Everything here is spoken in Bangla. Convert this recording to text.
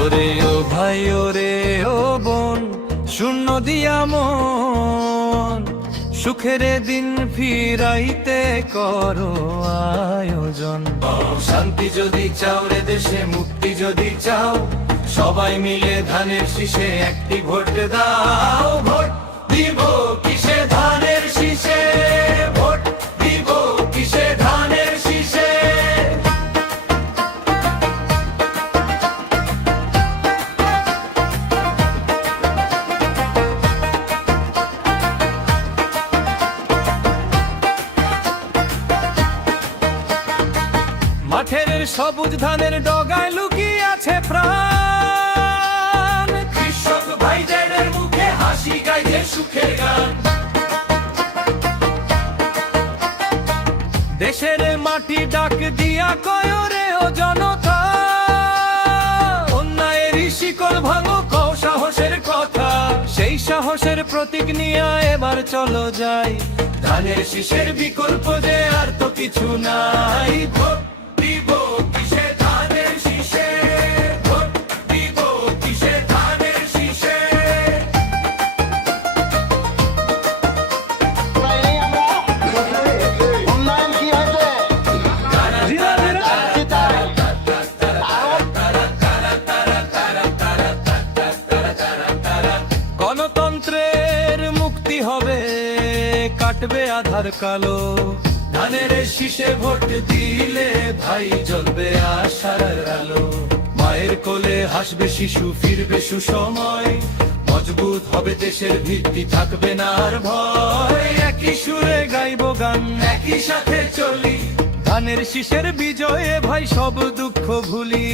ওরে ও ভাই ওরে ও বোন, শূন্য দিয়া মন, সুখের দিন ফিরাইতে করো আয়োজন। শান্তি যদি চাও রে দেশে, মুক্তি যদি চাও, সবাই মিলে ধানের শীষে একটি ভোট দাও। ভোট দিব কিসে ধানের শীষে, ভোট দিব কিসে ধানের শীষে। মাঠের সবুজ ধানের ডগায় লুকিয়ে আছে প্রাণ, কৃষক ভাইদের মুখে হাসি গাইছে সুখের গান। দেশের মাটি ডাক দিয়া কয় রে ও জনতা, অন্যায়ের শিকল ভাঙো কও সাহসের কথা। সেই সাহসের প্রতীক নিয়ে এবার চলো যাই, ধানের শীষের বিকল্প যে আর তো কিছু নাই। ভোট দিব কিসে ধানের শীষে, ভোট দিব কিসে ধানের শীষে। গণতন্ত্রের মুক্তি হবে, কাটবে আধার কালো, ধানের শীষে ভোট দিলে ভাই জ্বলবে আশার আলো। মায়ের কোলে হাসবে শিশু, ফিরবে সুসময়, মজবুত হবে দেশের ভিত্তি, থাকবে না আর ভয়। একই সুরে গাইব গান, একই সাথে চলি, ধানের শীষের বিজয়ে ভাই সব দুঃখ ভুলি।